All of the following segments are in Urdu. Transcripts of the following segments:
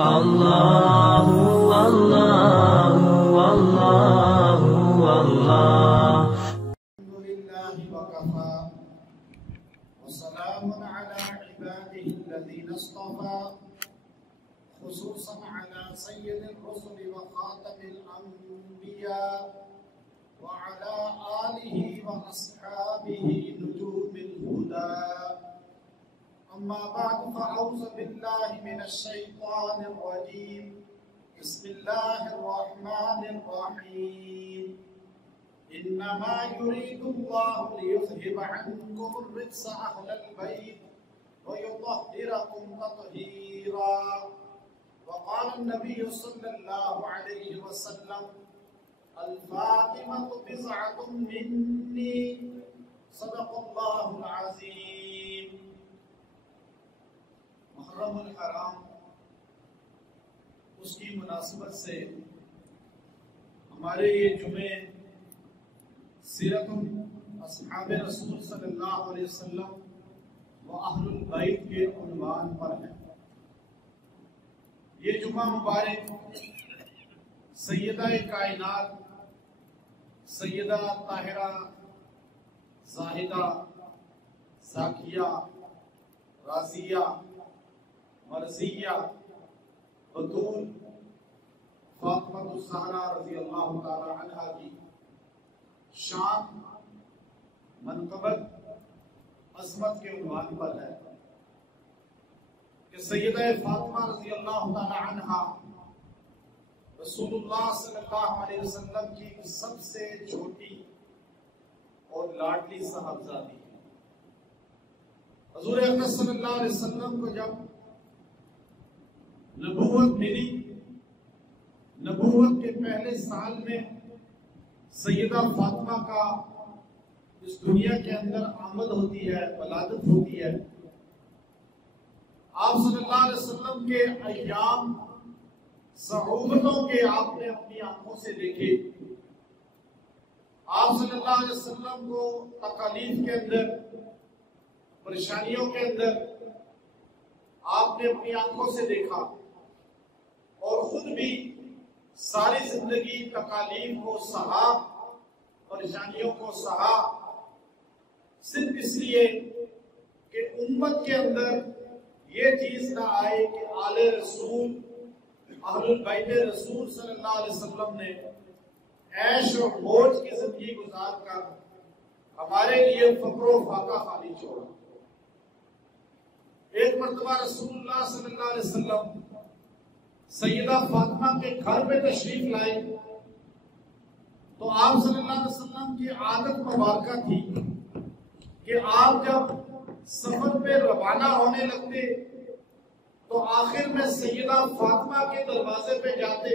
الله والله والله والله. الحمد لله وكفى وسلام على عباده الذين اصطفى خصوصا على سيد الرسل وخاتم الأنبياء وعلى آله وأصحابه نجوم الهدى. أما بعد فأعوذ بالله من الشيطان الرجيم. بسم الله الرحمن الرحيم. إنما يريد الله ليذهب عنكم الرجس أهل البيت ويطهركم تطهيرا. وقال النبي صلى الله عليه وسلم: الفاطمة بضعة مني. صدق الله العظيم. محرم الحرام اس کی مناسبت سے ہمارے یہ جمعے سیرت اصحاب رسول صلی اللہ علیہ وسلم و اہل البیت کے عنوان پر ہے. یہ جمعہ مبارک سیدہ کائنات سیدہ طاہرہ زاہدہ زاکیہ راضیہ مرضیہ بطول فاطمہ الزہرا رضی اللہ تعالی عنہا کی شان منقبت عظمت کے عنوان پر ہے کہ سیدہ فاطمہ رضی اللہ تعالی عنہا رسول اللہ صلی اللہ علیہ وسلم کی سب سے چھوٹی اور لاڈلی صاحبزادی ہے. حضور اکرم صلی اللہ علیہ وسلم کو جب نبوت ملی، نبوت کے پہلے سال میں سیدہ فاطمہ کا اس دنیا کے اندر آمد ہوتی ہے، ولادت ہوتی ہے. آپ صلی اللہ علیہ وسلم کے ایام صعوبتوں کے آپ نے اپنی آنکھوں سے دیکھے. آپ صلی اللہ علیہ وسلم کو تکالیف کے اندر، پریشانیوں کے اندر آپ نے اپنی آنکھوں سے دیکھا اور خود بھی ساری زندگی تکالیف کو سہا، پریشانیوں کو سہا، صرف اس لیے کہ امت کے اندر یہ چیز نہ آئے کہ آل رسول اہل البیت رسول صلی اللہ علیہ وسلم نے عیش و موج کی زندگی گزار کر ہمارے لیے فقر و فاقہ خالی چھوڑا. ایک مرتبہ رسول اللہ صلی اللہ علیہ وسلم سیدہ فاطمہ کے گھر پہ تشریف لائے تو آپ صلی اللہ علیہ وسلم کی عادت مبارکہ تھی کہ آپ جب سفر پہ روانہ ہونے لگتے تو آخر میں سیدہ فاطمہ کے دروازے پہ جاتے،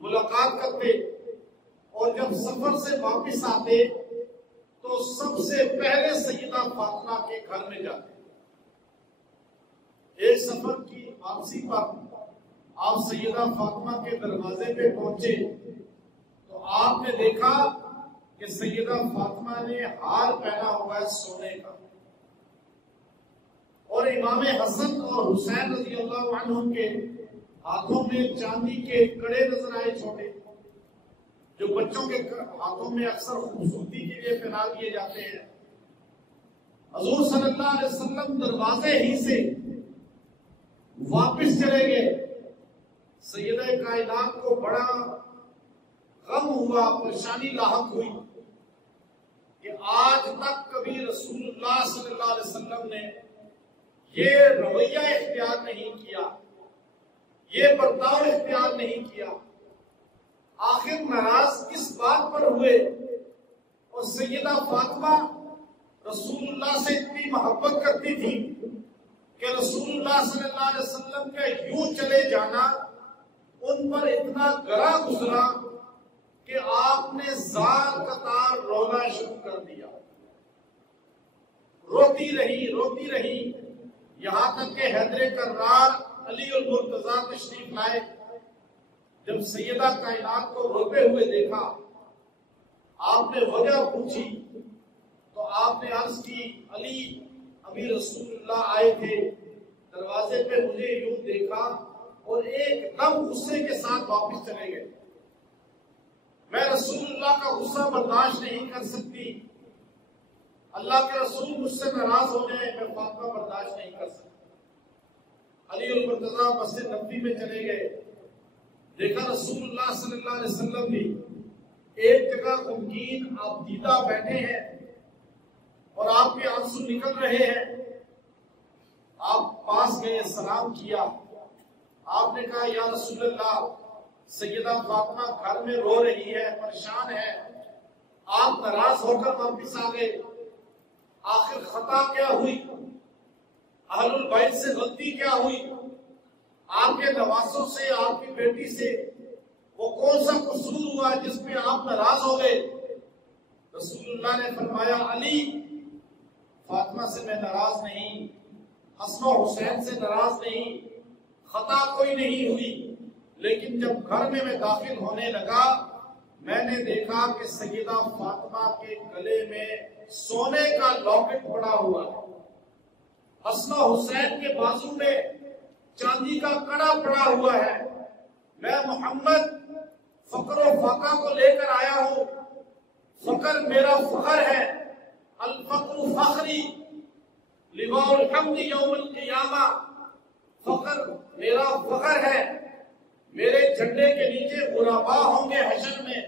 ملاقات کرتے، اور جب سفر سے واپس آتے تو سب سے پہلے سیدہ فاطمہ کے گھر میں جاتے. ایک سفر کی واپسی پر آپ سیدہ فاطمہ کے دروازے پہ پہنچے تو آپ نے دیکھا کہ سیدہ فاطمہ نے ہار پہنا ہوا ہے سونے کا، اور امام حسن اور حسین رضی اللہ عنہم کے ہاتھوں میں چاندی کے کڑے نظر آئے چھوٹے، جو بچوں کے ہاتھوں میں اکثر خوبصورتی کے لیے پہنا دیے جاتے ہیں. حضور صلی اللہ علیہ وسلم دروازے ہی سے واپس چلے گئے. سیدہ کائنات کو بڑا غم ہوا، پریشانی لاحق ہوئی کہ آج تک کبھی رسول اللہ صلی اللہ علیہ وسلم نے یہ رویہ اختیار نہیں کیا، یہ برتاؤ اختیار نہیں کیا. آخر ناراض کس بات پر ہوئے؟ اور سیدہ فاطمہ رسول اللہ سے اتنی محبت کرتی تھی کہ رسول اللہ صلی اللہ علیہ وسلم کا یوں چلے جانا ان پر اتنا گرا گزرا کہ آپ نے زار قطار رونا شروع کر دیا. روتی رہی یہاں تک کہ حیدر کرار علی المرتضیٰ تشریف لائے. جب سیدہ کائنات کو روتے ہوئے دیکھا، آپ نے وجہ پوچھی تو آپ نے عرض کی، علی ابھی رسول اللہ آئے تھے، دروازے پہ مجھے یوں دیکھا اور ایک دم غصے کے ساتھ واپس چلے گئے. میں رسول اللہ کا غصہ برداشت نہیں کر سکتی، اللہ کے رسول مجھ سے ناراض ہو جائے، میں فاطمہ برداشت نہیں کر سکتی. علی المرتضیٰ مسجد نبوی میں چلے گئے، دیکھا رسول اللہ صلی اللہ علیہ وسلم بھی ایک جگہ غمگین آپ دیدہ بیٹھے ہیں اور آپ کے آنسو نکل رہے ہیں. آپ پاس گئے، سلام کیا. آپ نے کہا یا رسول اللہ، سیدہ فاطمہ گھر میں رو رہی ہے، پریشان ہے، آپ ناراض ہو کر واپس آ گئے، آخر خطا کیا ہوئی؟ اہل البیت سے غلطی کیا ہوئی؟ آپ کے نواسوں سے، آپ کی بیٹی سے وہ کون سا قصور ہوا جس میں آپ ناراض ہو گئے؟ رسول اللہ نے فرمایا علی، فاطمہ سے میں ناراض نہیں، حسن و حسین سے ناراض نہیں، خطا کوئی نہیں ہوئی، لیکن جب گھر میں داخل ہونے لگا میں نے دیکھا کہ سیدہ فاطمہ کے گلے میں سونے کا لاکٹ پڑا ہوا ہے، حسن و حسین کے بازو میں چاندی کا کڑا پڑا ہوا ہے. میں محمد فقر و فاقہ کو لے کر آیا ہوں، فقر میرا فخر ہے، الفقر فخری، لواء الحمد یوم القیامہ، فخر میرا فخر ہے. میرے جھنڈے کے نیچے غرباء ہوں گے حشر میں.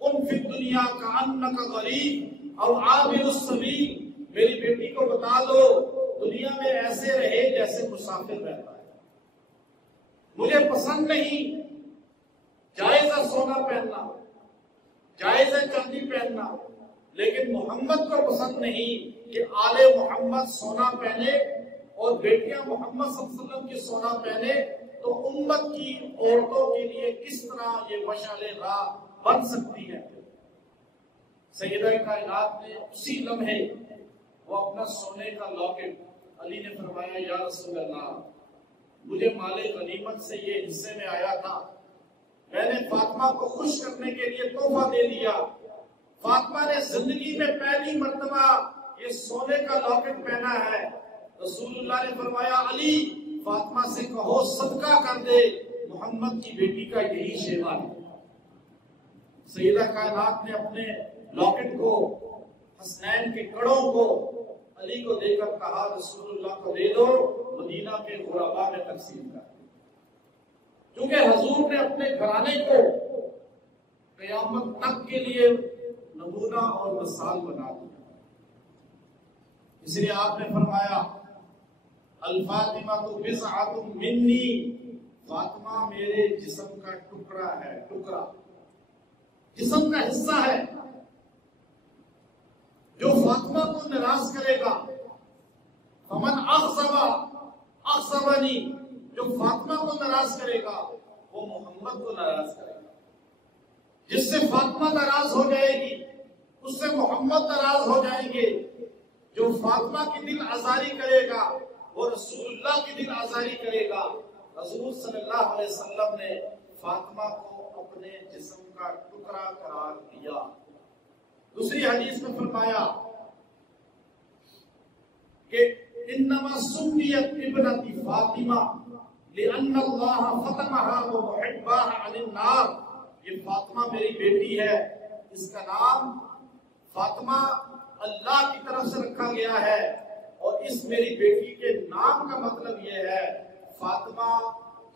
ان فی الدنیا کأنک غریب اور عابر السبیل، میری بیٹی کو بتا دو دنیا میں ایسے رہے جیسے مسافر رہتا ہے. مجھے پسند نہیں جائز ہے سونا پہننا، جائز ہے چاندی پہننا، لیکن محمد کو پسند نہیں کہ آل محمد سونا پہنے اور بیٹیاں محمد صلی اللہ علیہ وسلم کی سونا پہنے. تو امت کی عورتوں کے لیے کس طرح یہ مشعل راہ بن سکتی ہے؟ سیدہ کائنات نے اسی لمحے وہ اپنا سونے کا لاکٹ، علی نے فرمایا یا رسول اللہ، مجھے مال غنیمت سے یہ حصے میں آیا تھا، میں نے فاطمہ کو خوش کرنے کے لیے تحفہ دے دیا. فاطمہ نے زندگی میں پہلی مرتبہ یہ سونے کا لاکٹ پہنا ہے. رسول اللہ نے فرمایا علی، فاطمہ سے کہو صدقہ کر دے، محمد کی بیٹی کا یہی شیوا ہے. سیدہ کائنات نے اپنے لاکٹ کو، حسنین کے کڑوں کو علی کو دے کر کہا رسول اللہ کو دے دو، مدینہ کے غرباء میں تقسیم کر. کیونکہ حضور نے اپنے گھرانے کو قیامت تک کے لیے نمونہ اور مثال بنا دیا. اس لیے آپ نے فرمایا الفاطمہ تو بضعۃ منی، فاطمہ میرے جسم کا ٹکڑا ہے، ٹکڑا جسم کا حصہ ہے. جو فاطمہ کو ناراض کرے گا، فمن اغضبنی، جو فاطمہ کو ناراض کرے گا وہ محمد کو ناراض کرے گا. جس سے فاطمہ ناراض ہو جائے گی اس سے محمد ناراض ہو جائیں گے. جو فاطمہ کی دل آزاری کرے گا وہ رسول اللہ کی دل آزاری کرے گا. حضور صلی اللہ علیہ وسلم نے فاطمہ کو اپنے جسم کا ٹکڑا قرار دیا. دوسری حدیث میں فرمایا کہ انما سمیت ابنتی فاطمہ لأن اللہ فتمها ومحباها عن النار. یہ فاطمہ میری بیٹی ہے، اس کا نام فاطمہ اللہ کی طرف سے رکھا گیا ہے، اور اس میری بیٹی کے نام کا مطلب یہ ہے فاطمہ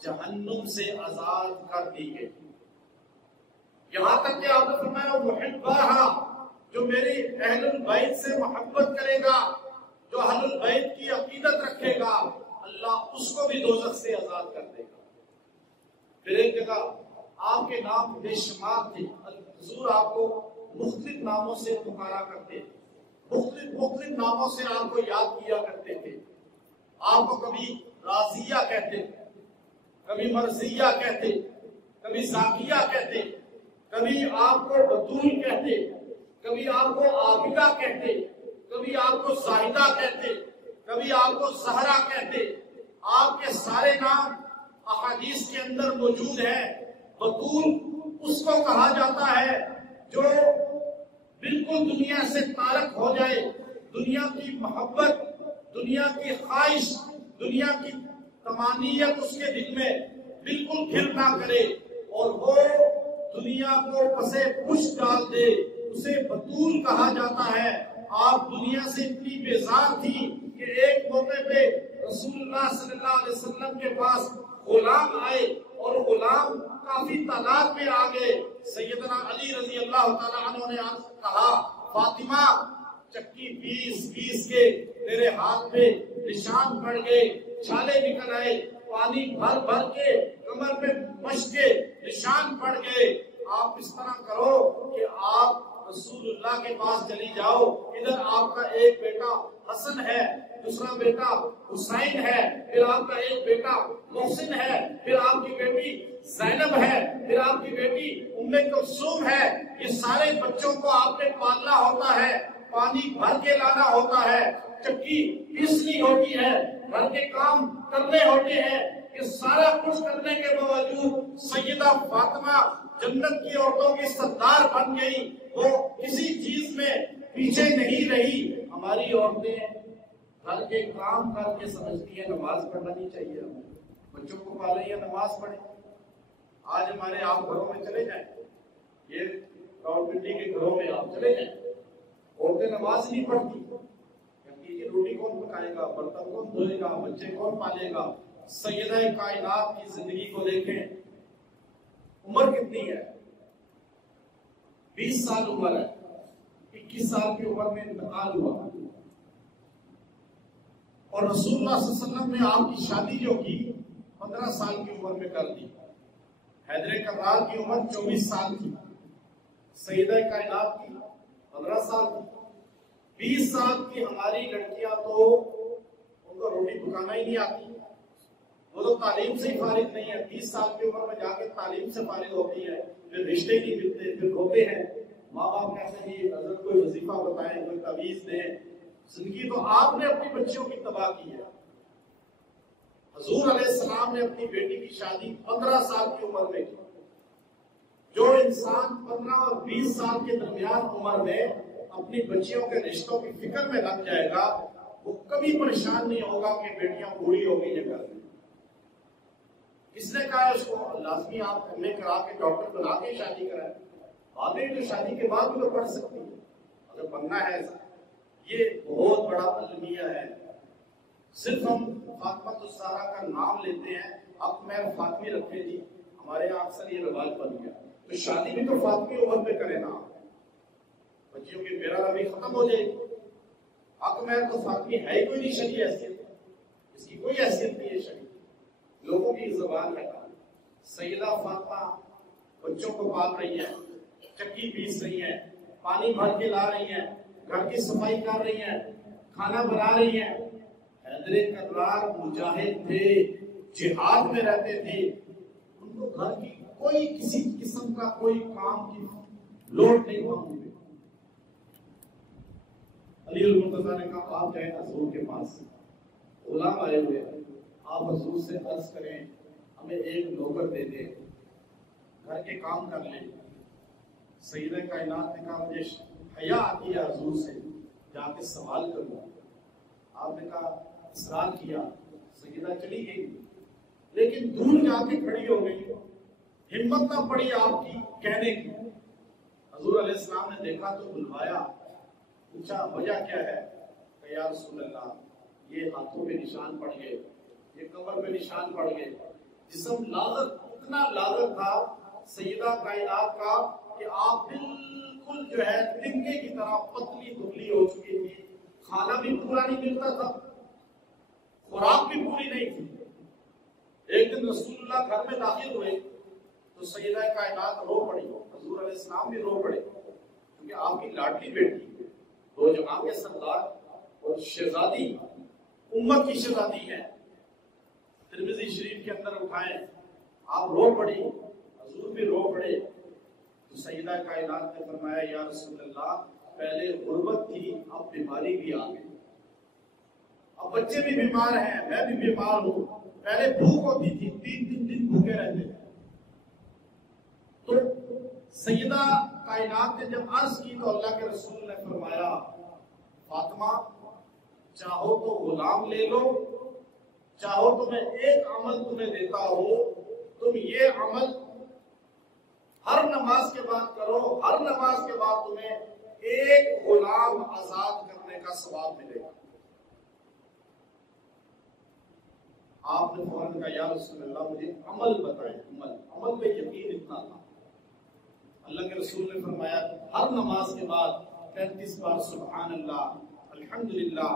جہنم سے آزاد کر دی گئی. یہاں تک کہ آپ نے فرمایا محباہا، جو میری اہل البیت سے محبت کرے گا، جو اہل البیت کی عقیدت رکھے گا، اللہ اس کو بھی دوزخ سے آزاد کر دے گا. پھر ایک جگہ آپ کے نام بے شمار تھے، حضور آپ کو مختلف ناموں سے پکارا کرتے، مختلف ناموں سے آپ کو یاد کیا کرتے تھے. آپ کو کبھی راضیہ کہتے، کبھی مرضیہ کہتے، کبھی زاکیہ کہتے، کبھی آپ کو بطول کہتے، کبھی آپ کو عابدہ کہتے، کبھی آپ کو زاہدہ کہتے، کبھی آپ کو زہرا کہتے. آپ کے سارے نام احادیث کے اندر موجود ہیں. بطول اس کو کہا جاتا ہے جو بالکل دنیا سے تارک ہو جائے، دنیا کی محبت، دنیا کی خواہش، دنیا کی تمانیت اس کے دل میں بالکل گھر نہ کرے اور وہ دنیا کو پسے پش ڈال دے، اسے بطول کہا جاتا ہے۔ آپ دنیا سے اتنی بیزار تھی کہ ایک موقع پہ رسول اللہ صلی اللہ علیہ وسلم کے پاس غلام آئے اور غلام کافی تعداد میں آ گئے۔ سیدنا علی رضی اللہ تعالیٰ عنہ نے کہا، فاطمہ چکی پیس کے تیرے ہاتھ پہ نشان پڑ گئے، چھالے نکل آئے، پانی بھر بھر کے کمر پہ مش کے نشان پڑ گئے۔ آپ اس طرح کرو کہ آپ رسول اللہ کے پاس چلی جاؤ، ادھر آپ کا ایک بیٹا حسن ہے، دوسرا بیٹا حسین ہے، پھر آپ کا ایک بیٹا محسن ہے، پھر آپ کی بیٹی زینب ہے، پھر آپ کی بیٹی ام کلثوم ہے۔ یہ سارے بچوں کو آپ نے پالنا ہوتا ہے، پانی بھر کے لانا ہوتا ہے، چکی پیسنی ہوتی ہے، گھر کے کام کرنے ہوتے ہیں۔ یہ سارا کچھ کرنے کے باوجود سیدہ فاطمہ جنت کی عورتوں کی سردار بن گئی، وہ کسی چیز میں پیچھے نہیں رہی۔ ہماری عورتیں گھر کے کام کر کے سمجھتی ہیں نماز پڑھنا نہیں چاہیے، بچوں کو پالیں یا نماز پڑھیں۔ آج ہمارے آپ گھروں میں چلے جائیں، یہ راولپنڈی کے گھروں میں آپ چلے جائیں، عورتیں نماز نہیں پڑھتی، یہ روٹی کون پکائے گا، برتن کون دھوئے گا، بچے کون پالے گا۔ سیدہ کائنات کی زندگی کو دیکھیں، عمر کتنی ہے؟ 20 سال عمر ہے، 21 سال کی عمر میں انتقال ہوا، اور رسول اللہ صلی اللہ علیہ وسلم نے آپ کی شادی جو کی 15 سال کی عمر میں کر دی۔ حیدر کرار کی عمر 24 سال تھی، سیدہ کائنات کی 15 سال تھی۔ 20 سال کی ہماری لڑکیاں تو ان کو روٹی پکانا ہی نہیں آتی، وہ تو تعلیم سے ہی فارغ نہیں ہے، 20 سال کی عمر میں جا کے تعلیم سے فارغ ہوتی ہے، پھر رشتے نہیں ملتے، پھر روتے ہیں، ماں باپ کہتے ہیں حضرت کوئی وظیفہ بتائیں، کوئی تعویذ دیں۔ زندگی تو آپ نے اپنی بچیوں کی تباہ کی ہے۔ حضور علیہ السلام نے اپنی بیٹی کی شادی 15 سال کی عمر میں کی۔ جو انسان 15 اور 20 سال کے درمیان عمر میں اپنی بچیوں کے رشتوں کی فکر میں لگ جائے گا، وہ کبھی پریشان نہیں ہوگا کہ بیٹیاں بوڑھی ہو گئی ہیں گھر میں۔ کس نے کہا اس کو لازمی آپ ایم اے کرا کے ڈاکٹر بنا کے شادی کرائیں؟ بعد میں جو شادی کے بعد بھی تو پڑھ سکتی ہے اگر بننا ہے ایسا۔ یہ بہت بڑا المیہ ہے۔ صرف ہم فاطمہ الزہرا کا نام لیتے ہیں، اب میں فاطمی رکھے جی، ہمارے یہاں اکثر یہ رواج بن گیا، تو شادی بھی تو فاطمی عمر پہ کرے نا، بچیوں کی میرا روی ختم ہو جائے گی۔ حق میں تو فاطمی ہے ہی کوئی نہیں، شریع حیثیت، اس کی کوئی حیثیت نہیں ہے شریع، لوگوں کی زبان ہے۔ سیدہ فاطمہ بچوں کو پال رہی ہیں، چکی پیس رہی ہیں، پانی بھر کے لا رہی ہیں، گھر کی صفائی کر رہی ہیں، کھانا بنا رہی ہیں۔ حیدر کرار مجاہد تھے، جہاد میں رہتے تھے، ان کو گھر کی کوئی کسی قسم کا کوئی کام کی لوڑ نہیں ہوا۔ علی المرتضیٰ نے کہا آپ جائیں حضور کے پاس، غلام آئے ہوئے، آپ حضور سے عرض کریں ہمیں ایک نوکر دے دیں، گھر کے کام کر لیں۔ سیدہ کائنات نے کہا مجھے حیا آتی ہے حضور سے، جا کے سوال کروں۔ آپ نے کہا اصرار کیا، سیدہ چلی گئی، لیکن دور جا کے کھڑی ہو گئی، ہمت نہ پڑی آپ کی کہنے کی۔ حضور علیہ السلام نے دیکھا تو بلوایا، پوچھا وجہ کیا ہے؟ کہ یا رسول اللہ یہ ہاتھوں پہ نشان پڑ گئے، یہ کمر پہ نشان پڑ گئے، جسم لاغر، اتنا لاغر تھا سیدہ کائنات کا کہ آپ بالکل جو ہے تنگے کی طرح پتلی دبلی ہو چکی تھی، کھانا بھی پورا نہیں ملتا تھا، خوراک بھی پوری نہیں تھی۔ ایک دن رسول اللہ گھر میں داخل ہوئے تو سیدہ کائنات رو پڑی، حضور علیہ السلام بھی رو پڑے، کیونکہ آپ کی لاڈلی بیٹی دو جہاں کے سردار اور شہزادی، امت کی شہزادی ہے، ترمذی شریف کے اندر اٹھائیں، آپ رو پڑی، حضور بھی رو پڑے۔ تو سیدہ کائنات نے فرمایا یا رسول اللہ پہلے غربت تھی، اب بیماری بھی آ گئی، اب بچے بھی بیمار ہیں، میں بھی بیمار ہوں، پہلے بھوک ہوتی تھی، 3 دن بھوکے رہتے تھے۔ تو سیدہ کائنات نے جب عرض کی تو اللہ کے رسول نے فرمایا فاطمہ چاہو تو غلام لے لو، چاہو تو میں ایک عمل تمہیں دیتا ہوں، تم یہ عمل ہر نماز کے بعد کرو، ہر نماز کے بعد تمہیں ایک غلام آزاد کرنے کا ثواب ملے گا۔ آپ نے فوراً کہا یا رسول اللہ مجھے عمل بتائیں، عمل پہ یقین اتنا تھا۔ اللہ کے رسول نے فرمایا ہر نماز کے بعد 33 بار سبحان اللہ، الحمدللہ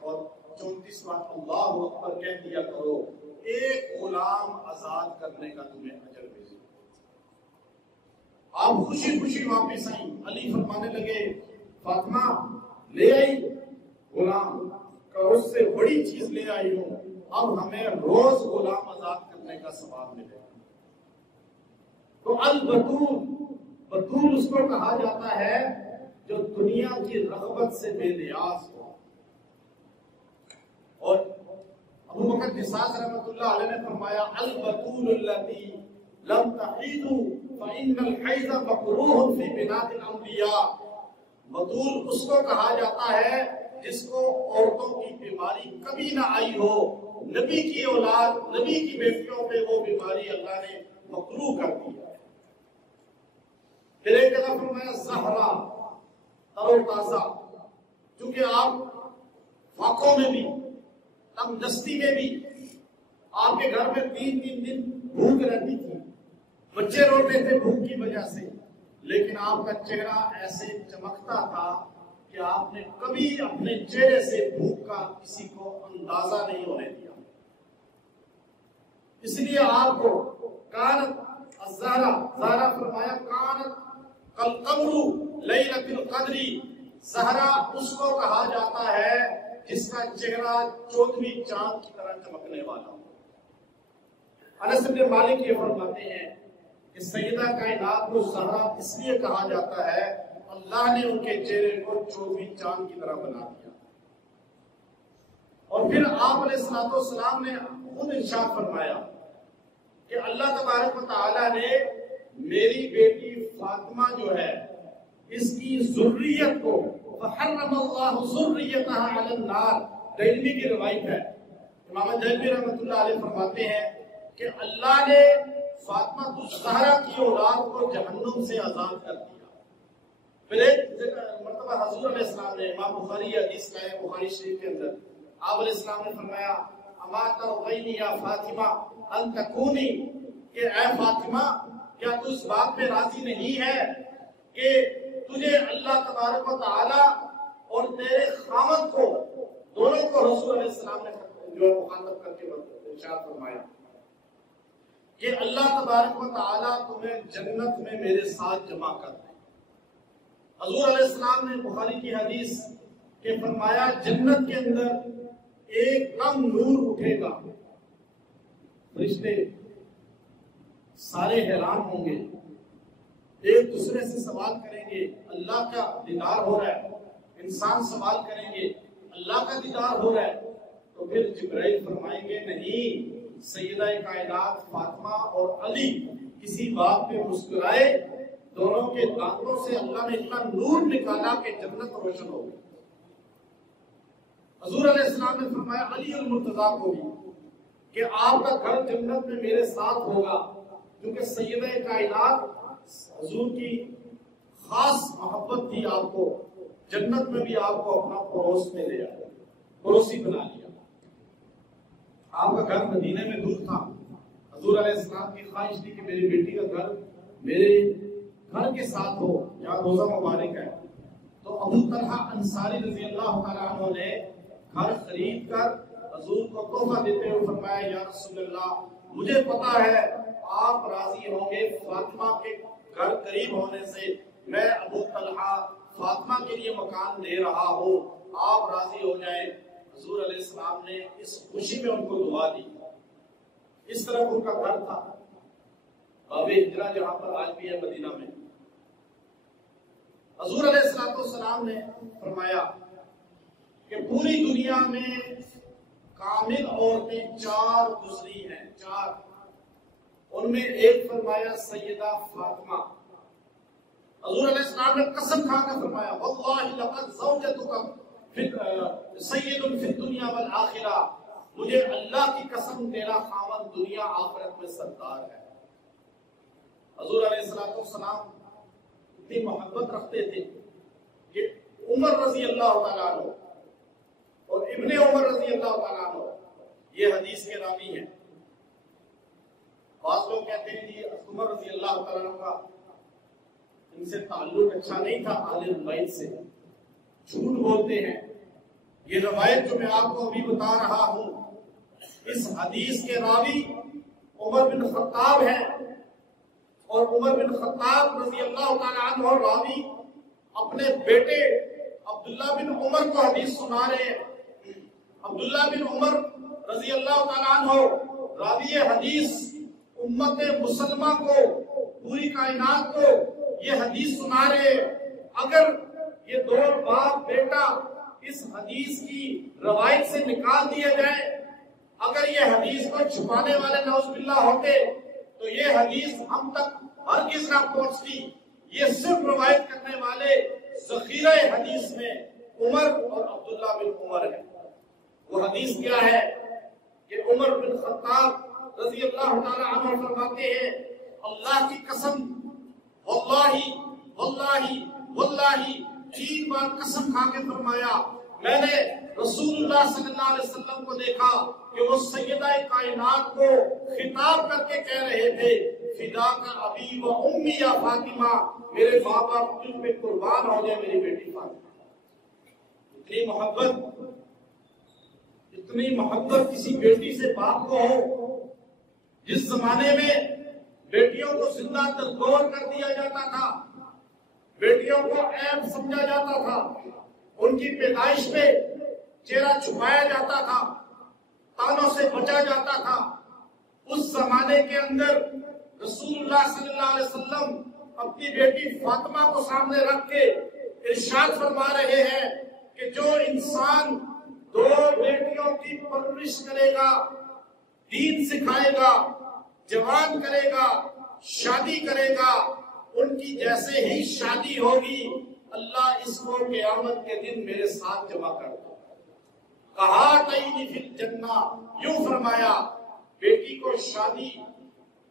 اور 34 بار اللہ اکبر کہہ دیا کرو، ایک غلام آزاد کرنے کا تمہیں اجر ملے۔ آپ خوشی خوشی واپس آئیں، علی فرمانے لگے فاطمہ لے آئی غلام کا، اس سے بڑی چیز لے آئی ہوں، اب ہمیں روز غلام آزاد کرنے کا ثواب ملے۔ تو البتول اس کو کہا جاتا ہے جو دنیا کی رغبت سے بے نیاز ہو۔ اور ابو بکر جساس رحمۃ اللہ علیہ نے فرمایا البتول التی لم تحیض فإن الحیض مکروہ فی بنات الانبیاء۔ بتول اس کو کہا جاتا ہے جس کو عورتوں کی بیماری کبھی نہ آئی ہو، نبی کی اولاد، نبی کی بیٹیوں پہ وہ بیماری اللہ نے مکروہ کر دی ہے۔ پھر ایک جگہ فرمایا زہرا، تر و تازہ، چونکہ آپ فاقوں میں بھی، تنگ دستی میں بھی، آپ کے گھر میں 3 دن بھوک رہتی تھی، بچے روتے تھے بھوک کی وجہ سے، لیکن آپ کا چہرہ ایسے چمکتا تھا کہ آپ نے کبھی اپنے چہرے سے بھوک کا کسی کو اندازہ نہیں ہونے دیا۔ اس لیے آپ کو کانت الزہرا، زہرا فرمایا کانت کالقمر لیلۃ القدر، زہرا اس کو کہا جاتا ہے جس کا چہرہ 14ویں چاند کی طرح چمکنے والا ہو۔ انس بن مالک یہ فرماتے ہیں کہ سیدہ کائنات کو زہرا اس لیے کہا جاتا ہے اللہ نے ان کے چہرے کو 14ویں چاند کی طرح بنا دیا۔ اور پھر آپ علیہ الصلوۃ والسلام نے خود ارشاد فرمایا کہ اللہ تبارک و تعالیٰ نے میری بیٹی فاطمہ جو ہے اس کی ذریت کو فحرم اللہ ذریتها علی النار، دہلوی کی روایت ہے، امام دہلوی رحمۃ اللہ علیہ فرماتے ہیں کہ اللہ نے فاطمہ الزہرا کی اولاد کو جہنم سے آزاد کر دیا۔ پھر ایک مرتبہ حضور علیہ السلام نے، امام بخاری حدیث کا ہے بخاری شریف کے اندر، آپ علیہ السلام نے فرمایا اما ترضین یا فاطمہ ان تکونی، کہ اے فاطمہ کیا تو اس بات پہ راضی نہیں ہے کہ تجھے اللہ تبارک و تعالی اور تیرے خاوند کو، دونوں کو رسول علیہ السلام نے جو ہے مخاطب کر کے ارشاد فرمایا کہ اللہ تبارک و تعالی تمہیں جنت میں میرے ساتھ جمع کر دے۔ حضور علیہ السلام نے بخاری کی حدیث کہ فرمایا جنت کے اندر ایک کم نور اٹھے گا، فرشتے سارے حیران ہوں گے، ایک دوسرے سے سوال کریں گے اللہ کا دیدار ہو رہا ہے، انسان سوال کریں گے اللہ کا دیدار ہو رہا ہے، تو پھر جبرائیل فرمائیں گے نہیں، سیدہ کائنات فاطمہ اور علی کسی بات پہ مسکرائے، دونوں کے دانتوں سے اللہ نے اتنا نور نکالا کہ جنت روشن ہو گئی۔ حضور علیہ السلام نے فرمایا علی المرتضیٰ کو بھی کہ آپ کا گھر جنت میں میرے ساتھ ہوگا، کیونکہ سیدہ کائنات حضور کی خاص محبت تھی، آپ کو جنت میں بھی آپ کو اپنا پڑوس میں لے آیا، پڑوسی بنا لیا۔ آپ کا گھر مدینے میں دور تھا، حضور علیہ السلام کی خواہش تھی کہ میری بیٹی کا گھر میرے گھر کے ساتھ ہو، جہاں روزہ مبارک ہے۔ تو ابو طلحہ انصاری رضی اللہ تعالیٰ عنہ نے گھر خرید کر حضور کو تحفہ دیتے ہوئے فرمایا یا رسول اللہ مجھے پتا ہے آپ راضی ہوں گے فاطمہ کے گھر قریب ہونے سے، میں ابو طلحہ فاطمہ کے لیے مکان دے رہا ہوں، آپ راضی ہو جائیں۔ حضور علیہ السلام نے اس خوشی میں ان کو دعا دی۔ اس طرح ان کا گھر تھا باب ہجرہ، جہاں پر آج بھی ہے مدینہ میں۔ حضور علیہ السلام نے فرمایا کہ پوری دنیا میں کامل عورتیں 4 گزری ہیں، 4، ان میں ایک فرمایا سیدہ فاطمہ۔ حضور علیہ السلام نے قسم کھا کر فرمایا واللہ لقد زوجتک سید فی الدنیا والآخرہ، مجھے اللہ کی قسم تیرا خاوند دنیا آخرت میں سردار ہے۔ حضور علیہ الصلوۃ والسلام اتنی محبت رکھتے تھے کہ عمر رضی اللہ تعالیٰ عنہ اور ابن عمر رضی اللہ تعالیٰ عنہ یہ حدیث کے راوی ہیں. بعض لوگ کہتے ہیں جی عمر رضی اللہ تعالیٰ عنہ کا ان سے تعلق اچھا نہیں تھا اہل بیت سے، جھوٹ بولتے ہیں. یہ روایت جو میں آپ کو ابھی بتا رہا ہوں اس حدیث کے راوی عمر بن خطاب ہیں، اور عمر بن خطاب رضی اللہ تعالیٰ عنہ راوی اپنے بیٹے عبداللہ بن عمر کو حدیث سنا رہے ہیں. عبداللہ بن عمر رضی اللہ تعالیٰ عنہ راوی حدیث امت مسلمہ کو، پوری کائنات کو یہ حدیث سنا رہے ہیں. اگر یہ دو باپ بیٹا اس حدیث کی روایت سے نکال دیا جائے، اگر یہ حدیث کو چھپانے والے نعوذ باللہ ہوتے تو یہ حدیث ہم تک ہرگز نہ پہنچتی. یہ صرف روایت کرنے والے ذخیرہ حدیث میں عمر اور عبداللہ بن عمر ہے. وہ حدیث کیا ہے کہ عمر بن خطاب رضی اللہ تعالی عنہ فرماتے ہیں اللہ کی قسم، واللہ واللہ واللہ 3 بار قسم کھا کے فرمایا میں نے رسول اللہ صلی اللہ علیہ وسلم کو دیکھا کہ وہ سیدہ کائنات کو خطاب کر کے کہہ رہے تھے فداک ابی و امی یا فاطمہ، میرے ماں باپ تجھ پہ قربان ہو جائے میری بیٹی فاطمہ. اتنی محبت کسی بیٹی سے باپ کو ہو. جس زمانے میں بیٹیوں کو زندہ تردور کر دیا جاتا تھا، بیٹیوں کو عیب سمجھا جاتا تھا، ان کی پیدائش پہ چہرہ چھپایا جاتا تھا، تانوں سے بچا جاتا تھا، اس زمانے کے اندر رسول اللہ صلی اللہ علیہ وسلم اپنی بیٹی فاطمہ کو سامنے رکھ کے ارشاد فرما رہے ہیں کہ جو انسان 2 بیٹیوں کی پرورش کرے گا، دین سکھائے گا، جوان کرے گا، شادی کرے گا، ان کی جیسے ہی شادی ہوگی اللہ اس کو قیامت کے دن میرے ساتھ جمع کر دو. کہا تئینی فی الجنہ، یوں فرمایا بیٹی کو شادی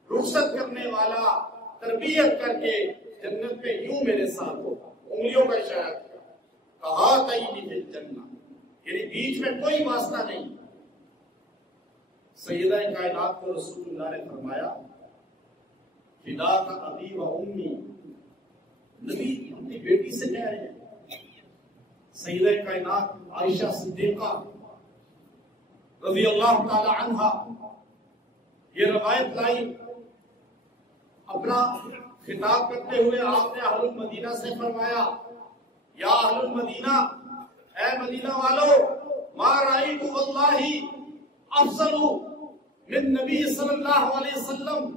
رخصت کرنے والا تربیت کر کے جنت میں یوں میرے ساتھ ہوگا. انگلیوں کا اشارہ کیا، کہا تئینی فی الجنہ، یعنی بیچ میں کوئی واسطہ نہیں. سیدہ کائنات کو رسول اللہ نے فرمایا فداک ابی و امی، نبی اپنی بیٹی سے کہہ رہے ہیں. سیدہ کائنات عائشہ صدیقہ رضی اللہ تعالی عنہا یہ روایت لائی. اپنا خطاب کرتے ہوئے آپ نے اہل المدینہ سے فرمایا یا اہل المدینہ، اے مدینہ والو، ما رأیت واللہ افضل من نبی صلی اللہ علیہ وسلم،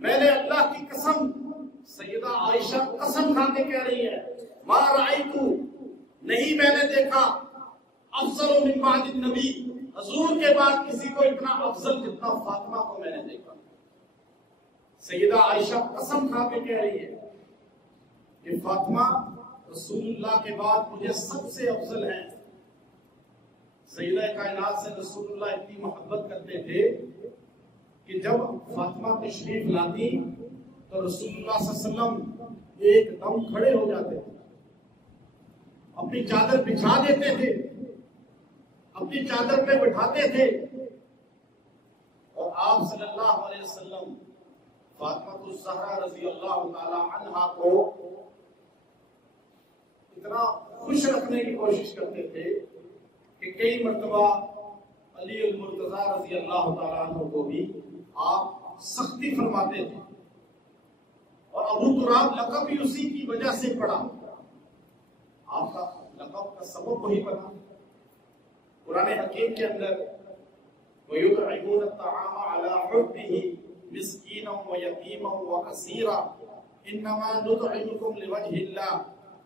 میں نے اللہ کی قسم، سیدہ عائشہ قسم کھا کے کہہ رہی ہے، ما رأیت، نہیں میں نے دیکھا، افضل من بعد النبی، حضور کے بعد کسی کو اتنا افضل جتنا فاطمہ کو میں نے دیکھا. سیدہ عائشہ قسم کھا کے کہہ رہی ہے کہ فاطمہ رسول اللہ کے بعد مجھے سب سے افضل ہیں. سیدہ کائنات سے رسول اللہ اتنی محبت کرتے تھے کہ جب فاطمہ تشریف لاتی تو رسول اللہ صلی اللہ علیہ وسلم ایک دم کھڑے ہو جاتے تھے، اپنی چادر بچھا دیتے تھے، اپنی چادر پہ بٹھاتے تھے، اور آپ صلی اللہ علیہ وسلم فاطمہ الزہرا رضی اللہ تعالی عنہا کو اتنا خوش رکھنے کی کوشش کرتے تھے کہ کئی مرتبہ علی المرتضی رضی اللہ تعالیٰ عنہ کو بھی آپ سختی فرماتے تھے. اور ابو تراب لقب بھی اسی کی وجہ سے پڑا. آپ کا لقب کا سبب وہی بنا. قرآن حکیم کے اندر وَيُطْعِمُونَ الطَّعَامَ عَلَىٰ حُبِّهِ مِسْكِينًا وَيَتِيمًا وَأَسِيرًا إِنَّمَا نُطْعِمُكُمْ لِوَجْهِ اللَّهِ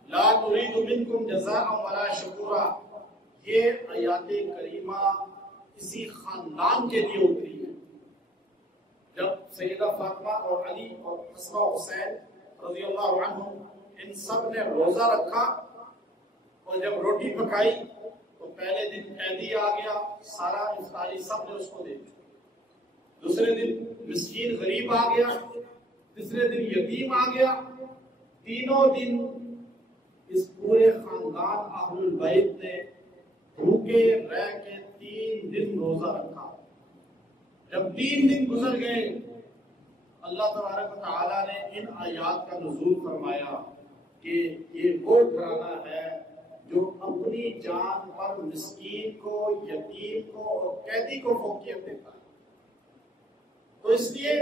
لَا نُرِيدُ مِنكُمْ جَزَاءً وَلَا شُكُورًا. یہ آیات کریمہ اسی خاندان کے لیے اتری ہے. جب سیدہ فاطمہ اور علی اور حسن و حسین رضی اللہ عنہ ان سب نے روزہ رکھا اور جب روٹی پکائی تو پہلے دن قیدی آ گیا، سارا افطاری سب نے اس کو دے دی. دوسرے دن مسکین غریب آ گیا، تیسرے دن یتیم آ گیا. تینوں دن اس پورے خاندان اہل البیت نے بھوکے رہ کے 3 دن روزہ رکھا. جب 3 دن گزر گئے اللہ تبارک و تعالیٰ نے ان آیات کا نزول فرمایا کہ یہ وہ گھرانہ ہے جو اپنی جان پر مسکین کو، یتیم کو اور قیدی کو فوقیت دیتا ہے. تو اس لیے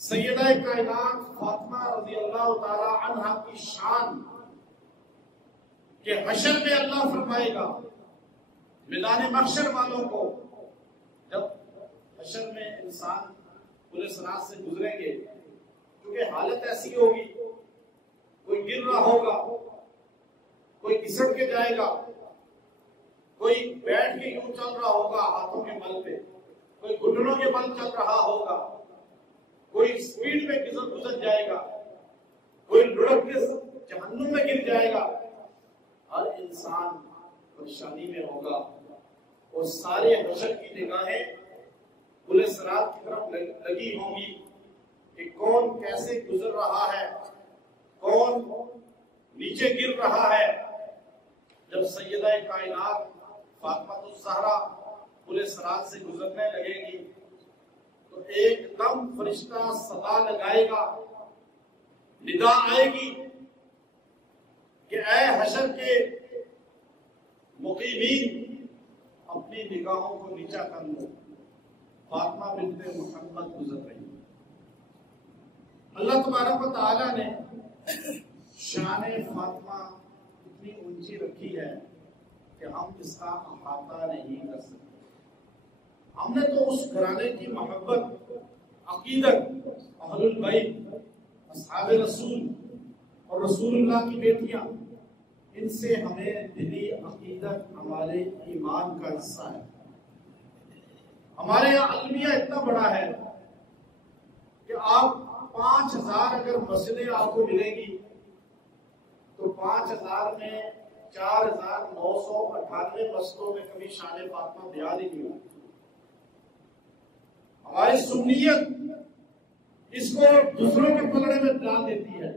سیدہ کائنات فاطمہ رضی اللہ تعالی عنہا کی شان کہ حشر میں اللہ فرمائے گا میدان محشر والوں کو، جب حشر میں انسان پورے صراط سے گزریں گے، کیونکہ حالت ایسی ہوگی، کوئی گر رہا ہوگا، کوئی گھسٹ کے جائے گا، کوئی بیٹھ کے یوں چل رہا ہوگا ہاتھوں کے بل پہ، کوئی گھٹنوں کے بل چل رہا ہوگا، کوئی سپیڈ میں گزر جائے گا، کوئی لڑک کے جہنم میں گر جائے گا. ہر انسان پریشانی میں ہوگا اور سارے حشر کی نگاہیں پورے صراط کی طرف لگی ہوں گی کہ کون کیسے گزر رہا ہے، کون نیچے گر رہا ہے. جب سیدہ کائنات فاطمہ الزہرا پورے صراط سے گزرنے لگے گی تو ایک دم فرشتہ صدا لگائے گا، ندا آئے گی کہ اے حشر کے مقیمین اپنی نگاہوں کو نیچا کر لو، فاطمہ بنت محمد گزر رہی. اللہ تبارک و تعالیٰ نے شان فاطمہ اتنی اونچی رکھی ہے کہ ہم اس کا احاطہ نہیں کر سکتے. ہم نے تو اس گھرانے کی محبت، عقیدت، اہل البیت، اصحاب رسول اور رسول اللہ کی بیٹیاں، ان سے ہمیں دلی عقیدت ہمارے ایمان کا حصہ ہے. ہمارے یہاں المیہ اتنا بڑا ہے کہ آپ 5000 اگر مسجدیں آپ کو ملیں گی تو 5000 میں 4998 مسجدوں میں کبھی شان فاطمہ بیان ہی نہیں ہوتی. ہماری سنیت اس کو دوسروں کے پلڑے میں ڈال دیتی ہے.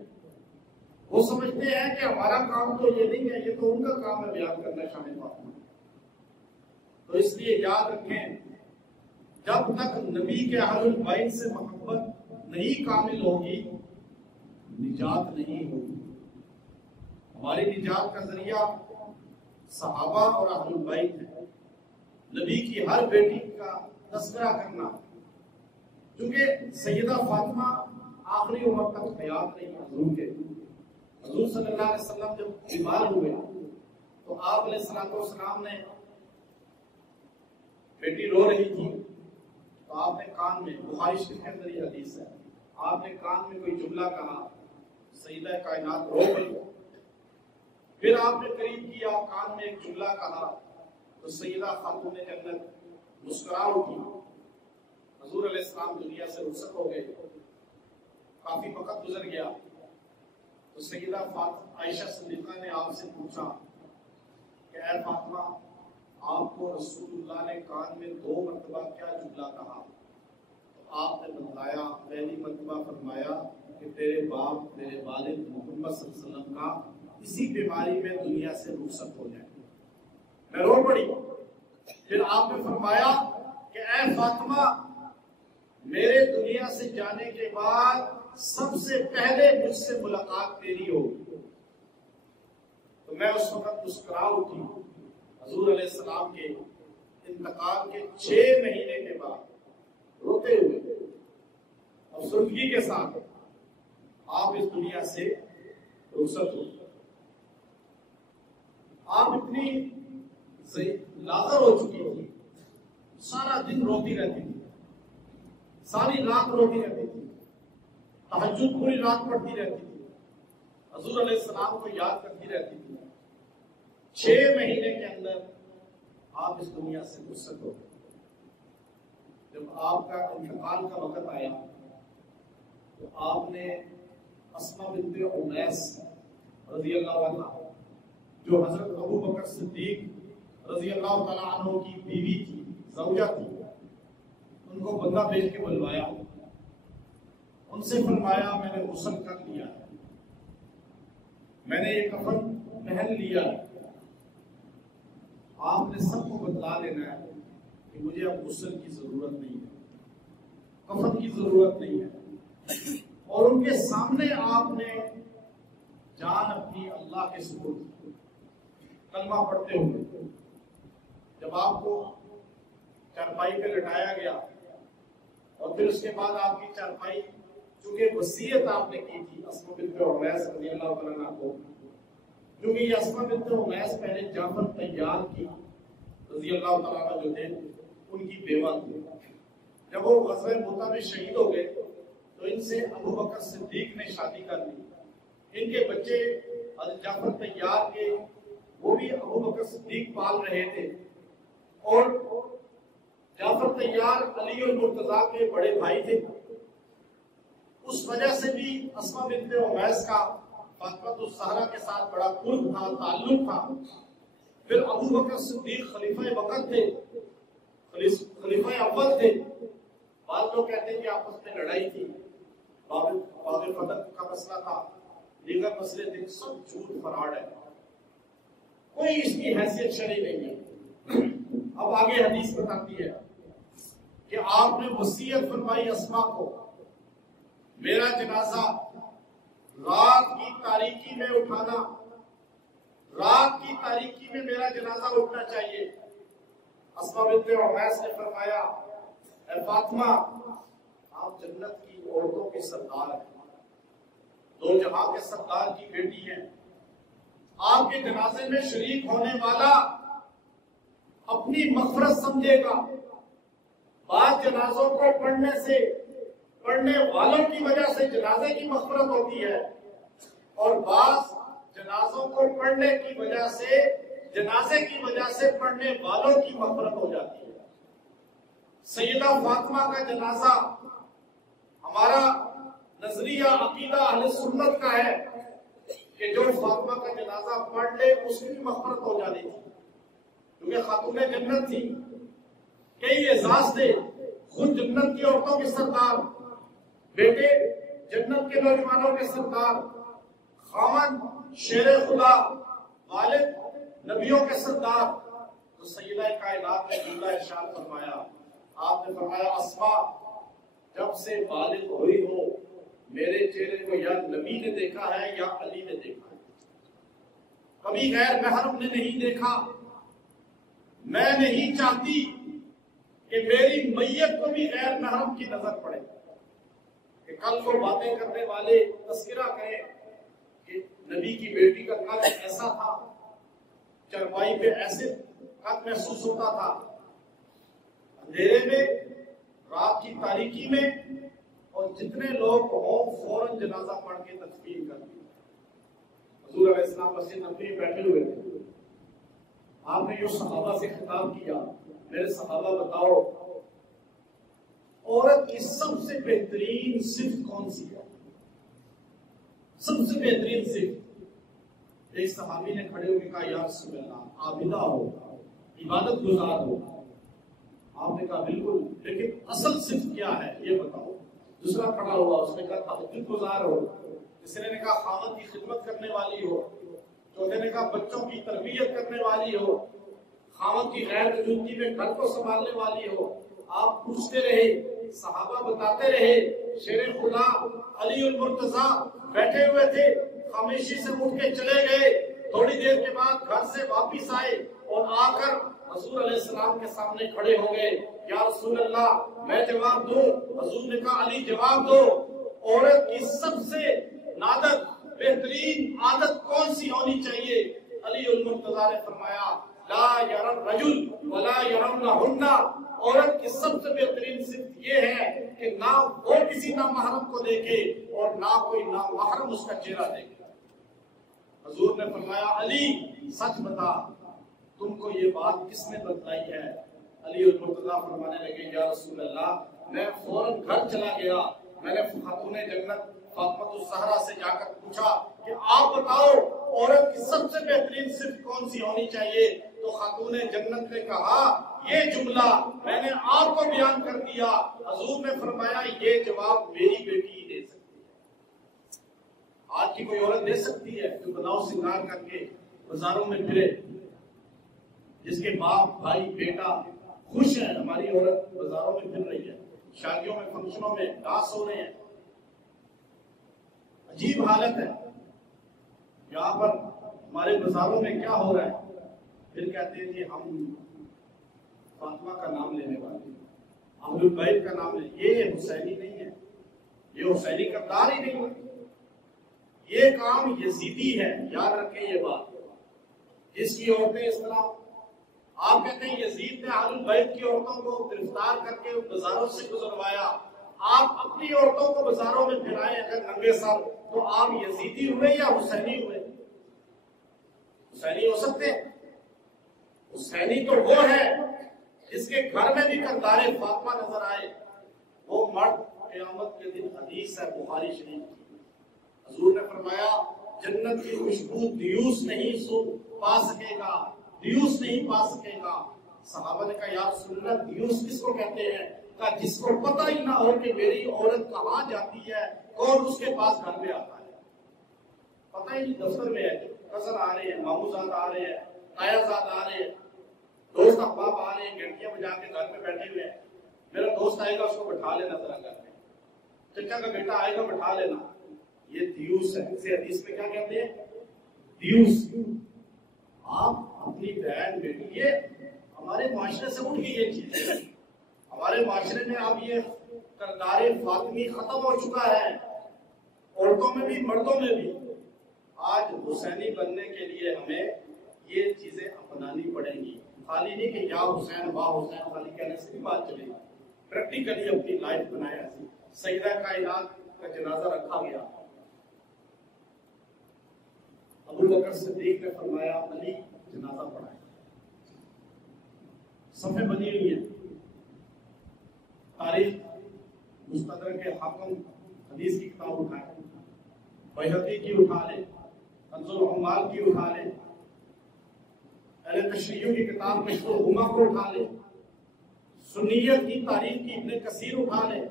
وہ سمجھتے ہیں کہ ہمارا کام تو یہ نہیں ہے، یہ تو ان کا کام ہے بیان کرنا شان فاطمہ. تو اس لیے یاد رکھیں، جب تک نبی کے اہل البیت سے محبت نہیں کامل ہوگی نجات نہیں ہوگی. ہماری نجات کا ذریعہ صحابہ اور اہل البیت ہے. نبی کی ہر بیٹی کا تذکرہ کرنا، کیونکہ سیدہ فاطمہ آخری عمر تک حیات رہی حضور کے. حضور صلی اللہ علیہ وسلم جب بیمار ہوئے تو آپ علیہ السلام نے، بیٹی رو رہی تھی تو آپ نے کان میں، بخاری شریف کے اندر یہ حدیث ہے، آپ نے کان میں کوئی جملہ کہا، سیدہ کائنات رو پڑی. پھر آپ نے قریب کیا، کان میں ایک جملہ کہا تو سیدہ خاتون جنت مسکرا اٹھی. حضور علیہ السلام دنیا سے رخصت ہو گئے. کافی وقت گزر گیا تو سیدہ عائشہ صدیقہ نے آپ سے پوچھا کہ اے فاطمہ، آپ کو رسول اللہ نے کان میں 2 مرتبہ کیا جملہ کہا؟ تو آپ نے بتلایا، پہلی مرتبہ فرمایا کہ تیرے باپ، تیرے والد محمد صلی اللہ علیہ وسلم کا اسی بیماری میں دنیا سے رخصت ہو جائے. میں رو پڑی. پھر آپ نے فرمایا کہ اے فاطمہ، میرے دنیا سے جانے کے بعد سب سے پہلے مجھ سے ملاقات تیری ہوگی. تو میں اس وقت مسکرا اٹھی. حضور علیہ السلام کے انتقال کے 6 مہینے کے بعد روتے ہوئے اور سرخی کے ساتھ آپ اس دنیا سے رخصت ہو. آپ اتنی لاغر ہو چکی تھی، سارا دن روتی رہتی تھی، ساری رات روتی رہتی تھی، تہجد پوری رات پڑھتی رہتی تھی، حضور علیہ السلام کو یاد کرتی رہتی تھی. 6 مہینے کے اندر آپ اس دنیا سے رخصت ہو گئے. جب آپ کا انتقال کا وقت آیا تو آپ نے اسماء بنت امیس رضی اللہ عنہ، جو حضرت ابو بکر صدیق رضی اللہ تعالیٰ عنہ کی بیوی تھی، زوجہ تھی، ان کو بندہ بھیج کے بلوایا. ان سے فرمایا میں نے غسل کر لیا ہے، میں نے یہ کفن پہن لیا ہے، آپ نے سب کو بتلا دینا ہے کہ مجھے اب غسل کی ضرورت نہیں ہے، کفن کی ضرورت نہیں ہے، اور ان کے سامنے آپ نے جان اپنی اللہ کے سپرد کلمہ پڑھتے ہوئے جب آپ کو چارپائی پہ لٹایا گیا اور پھر اس کے بعد آپ کی چارپائی چونکہ وصیت آپ نے کی تھی اسما بنت عمیس رضی اللہ تعالیٰ عنہ کو، کیونکہ یہ اسما بنت عمیس پہلے جعفر طیار کی رضی اللہ تعالیٰ عنہ جو تھے ان کی بیوہ تھی، جب وہ غزوہ موتہ میں شہید ہو گئے تو ان سے ابو بکر صدیق نے شادی کر لی، ان کے بچے حضرت جعفر طیار کے وہ بھی ابو بکر صدیق پال رہے تھے، اور جعفر طیار علی المرتضیٰ کے بڑے بھائی تھے، اس وجہ سے بھی اسما بنت عمیس کا فاطمہ الزہرا کے ساتھ بڑا قرب تھا، تعلق تھا۔ پھر ابو بکر صدیق خلیفہ وقت تھے، خلیفہ اول تھے، بعض لوگ کہتے ہیں کہ آپس میں لڑائی تھی، باغ فتح کا مسئلہ تھا، دیگر مسئلے تھے، سب جھوٹ فراڈ ہے، کوئی اس کی حیثیت شرعی نہیں ہے۔ اب آگے حدیث بتاتی ہے کہ آپ نے وصیت فرمائی اسما کو، میرا جنازہ رات کی تاریکی میں اٹھانا، رات کی تاریکی میں میرا جنازہ اٹھنا چاہیے۔ اسما بنت عمیس نے فرمایا اے فاطمہ آپ جنت کی عورتوں کے سردار ہیں، دو جہاں کے سردار کی بیٹی ہیں، آپ کے جنازے میں شریک ہونے والا اپنی مغفرت سمجھے گا۔ بعض جنازوں کو پڑھنے والوں کی وجہ سے جنازے کی مغفرت ہوتی ہے، اور بعض جنازوں کو پڑھنے کی وجہ سے جنازے کی وجہ سے پڑھنے والوں کی مغفرت ہو جاتی ہے۔ سیدہ فاطمہ کا جنازہ ہمارا نظریہ عقیدہ اہل سنت کا ہے کہ جو فاطمہ کا جنازہ پڑھ لے اس کی مغفرت ہو جانی تھی، کیونکہ خاتون جنت تھی، کئی اعزاز تھے، خود جنت کی عورتوں کے سردار، بیٹے جنت کے نوجوانوں کے سردار، خاوند شیر خدا، والد نبیوں کے سردار، تو سیدہ کائنات نے جملہ ارشاد فرمایا، آپ نے فرمایا اسما جب سے بالغ ہوئی ہو میرے چہرے کو یا نبی نے دیکھا ہے یا علی نے دیکھا ہے، کبھی غیر محرم نے نہیں دیکھا۔ میں نہیں چاہتی کہ میری میت کو بھی غیر محرم کی نظر پڑے، کہ کل کو باتیں کرنے والے تذکرہ کہیں کہ نبی کی بیٹی کا قد ایسا تھا، چرپائی پہ ایسے قد محسوس ہوتا تھا، اندھیرے میں رات کی تاریکی میں، اور جتنے لوگ ہوں فوراً جنازہ پڑھ کے تدفین کر دی۔ حضور علیہ السلام مسجد نبوی میں بیٹھے ہوئے تھے، آپ نے جو صحابہ سے خطاب کیا، میرے صحابہ بتاؤ عورت کی سب سے بہترین صفت کون سی ہے؟ سب سے بہترین صفت، ایک صحابی نے کھڑے ہو کے کہا یا رسول اللہ عابدہ ہو، عبادت گزار ہو۔ آپ نے کہا بالکل، لیکن اصل صفت کیا ہے یہ بتاؤ۔ دوسرا کھڑا ہوا، اس نے کہا تہجد گزار ہو، تیسرے نے کہا خاوند کی خدمت کرنے والی ہو، چوتھے نے کہا بچوں کی تربیت کرنے والی ہو، خاوند کی غیر موجودگی میں گھر کو سنبھالنے والی ہو۔ آپ پوچھتے رہے، صحابہ بتاتے رہے، شیر خدا علی المرتضیٰ بیٹھے ہوئے تھے، خاموشی سے اٹھ کے چلے گئے، تھوڑی دیر کے بعد گھر سے واپس آئے اور آ کر حضور علیہ السلام کے سامنے کھڑے ہو گئے، یا رسول اللہ میں جواب دوں؟ حضور نے کہا علی جواب دو، عورت کی سب سے نادر بہترین عادت کون سی ہونی چاہیے؟ علی المرتضیٰ نے فرمایا لا یری الرجل ولا یرونہن، عورت کی سب سے بہترین صفت یہ ہے کہ نہ وہ کسی نامحرم کو دیکھے اور نہ کوئی نامحرم اس کا چہرہ دیکھے۔ حضور نے فرمایا علی سچ بتا، تم کو یہ بات کس نے بتلائی ہے؟ علی المرتضیٰ فرمانے لگے یا رسول اللہ میں فوراً گھر چلا گیا، میں نے خاتون جنت فاطمہ الزہرا سے جا کر پوچھا کہ آپ بتاؤ عورت کی سب سے بہترین صفت کون سی ہونی چاہیے؟ تو خاتون جنت نے کہا یہ جملہ میں نے آپ کو بیان کر دیا۔ حضور نے فرمایا یہ جواب میری بیٹی ہی دے سکتی۔ باقی کوئی عورت دے سکتی ہے جو بناؤ سنگار کر کے بازاروں میں پھرے، جس کے باپ بھائی بیٹا خوش ہیں ہماری عورت بازاروں میں پھر رہی ہے، شادیوں میں فنکشنوں میں ڈانس ہو رہے ہیں؟ عجیب حالت ہے یہاں پر ہمارے بازاروں میں کیا ہو رہا ہے؟ پھر کہتے ہیں کہ ہم فاطمہ کا نام لینے والے ہیں، اہل البیت کا نام لیں۔ یہ حسینی نہیں ہے، یہ حسینی کردار ہی نہیں ہے، یہ کام یزیدی ہے، یاد رکھیں یہ بات۔ جس کی عورتیں اس طرح، آپ کہتے ہیں یزید نے اہل البیت کی عورتوں کو گرفتار کر کے بازاروں سے گزروایا، آپ اپنی عورتوں کو بازاروں میں پھرائیں اگر ننگے سر، تو آپ یزیدی ہوئے یا حسینی ہوئے؟ حسینی ہو سکتے ہیں؟ حسینی تو وہ ہے جس کے گھر میں بھی کردار فاطمہ نظر آئے، وہ مرد قیامت کے دن، حدیث ہے بخاری شریف کی، حضور نے فرمایا جنت کی خوشبو دیوس نہیں پا سکے گا، دیوس نہیں پا سکے گا۔ صحابہ نے کہا یا رسول اللہ دیوس کس کو کہتے ہیں؟ کہا جس کو پتہ ہی نہ ہو کہ میری عورت کہاں جاتی ہے، کون اس کے پاس گھر میں آتا ہے، پتہ ہی نہیں، دفتر میں ہے، کزن آ رہے ہیں، مامو زاد آ رہے ہیں، تایا زاد آ رہے ہیں، دوست احباب آ رہے ہیں، گھنٹیاں بجا کے گھر میں بیٹھے ہوئے ہیں، میرا دوست آئے گا اس کو بٹھا لینا ذرا گھر میں، چچا کا بیٹا آئے گا بٹھا لینا، یہ دیوس ہے۔ اسے حدیث میں کیا کہتے ہیں؟ دیوس۔ آپ اپنی بہن بیٹی، یہ ہمارے معاشرے سے اٹھ گئی یہ چیز، ہمارے معاشرے میں اب یہ کردار فاطمی ختم ہو چکا ہے، عورتوں میں بھی مردوں میں بھی۔ آج حسینی بننے کے لیے ہمیں یہ چیزیں اپنانی پڑیں گی، خالی نہیں کہ یا حسین واہ حسین خالی کہنے سے بھی بات چلے گی، پریکٹیکلی اپنی لائف بنایا۔ سیدہ کائنات کا جنازہ رکھا گیا، ابو بکر صدیق نے فرمایا علی جنازہ پڑھائے، صفیں بنی ہوئی ہیں، تاریخ مستدرک کے حاکم حدیث کی کتاب اٹھائے، بیہقی کی اٹھا لے، کنز العمال کی اٹھا لے، اہل تشریح کی کتاب مشہور الہما کو اٹھا لے، سنیت کی تاریخ کی ابن کثیر اٹھا لے،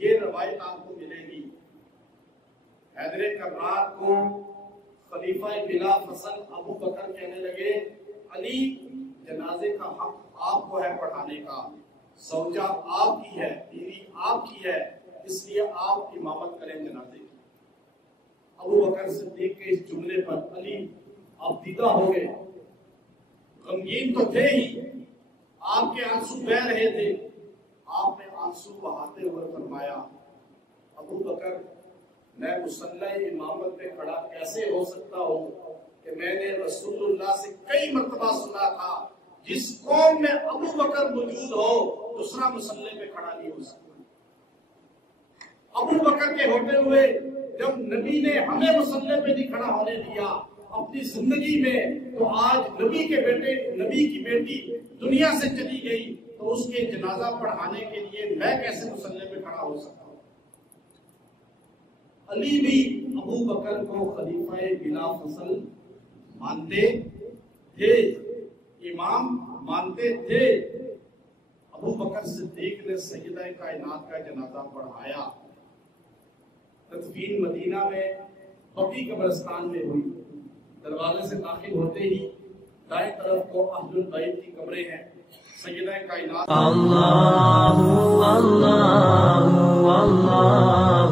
یہ روایت آپ کو ملے گی۔ حیدر کرار کو خلیفہ بلا فصل ابو بکر کہنے لگے علی جنازے کا حق آپ کو ہے پڑھانے کا، زوجہ آپ کی ہے، بیوی آپ کی ہے، اس لیے آپ امامت کریں جنازے کی۔ ابو بکر صدیق کے اس جملے پر علی آپ دیدہ ہو گئے، غمگین تو تھے ہی، آپ کے آنسو بہ رہے تھے، آپ نے آنسو بہاتے ہوئے فرمایا ابو بکر میں مصلی امامت پہ کھڑا کیسے ہو سکتا ہوں کہ میں نے رسول اللہ سے کئی مرتبہ سنا تھا جس قوم میں ابو بکر موجود ہو دوسرا مصلی پہ کھڑا نہیں ہو سکتا۔ ابو بکر کے ہوتے ہوئے جب نبی نے ہمیں مصلی پہ نہیں کھڑا ہونے دیا اپنی زندگی میں، تو آج نبی کے بیٹے، نبی کی بیٹی دنیا سے چلی گئی تو اس کے جنازہ پڑھانے کے لیے میں کیسے مصلی پہ کھڑا ہو سکتا ہوں؟ علی بھی ابو بکر کو خلیفہ بلا فصل مانتے تھے، امام مانتے تھے۔ ابو بکر صدیق نے سیدہ کائنات کا جنازہ پڑھایا، تدفین مدینہ میں بقیع قبرستان میں ہوئی، دروازے سے داخل ہوتے ہی دائیں طرف کو اہل البیت کی قبریں ہیں، سیدہ کائنات اللہ اللہ اللہ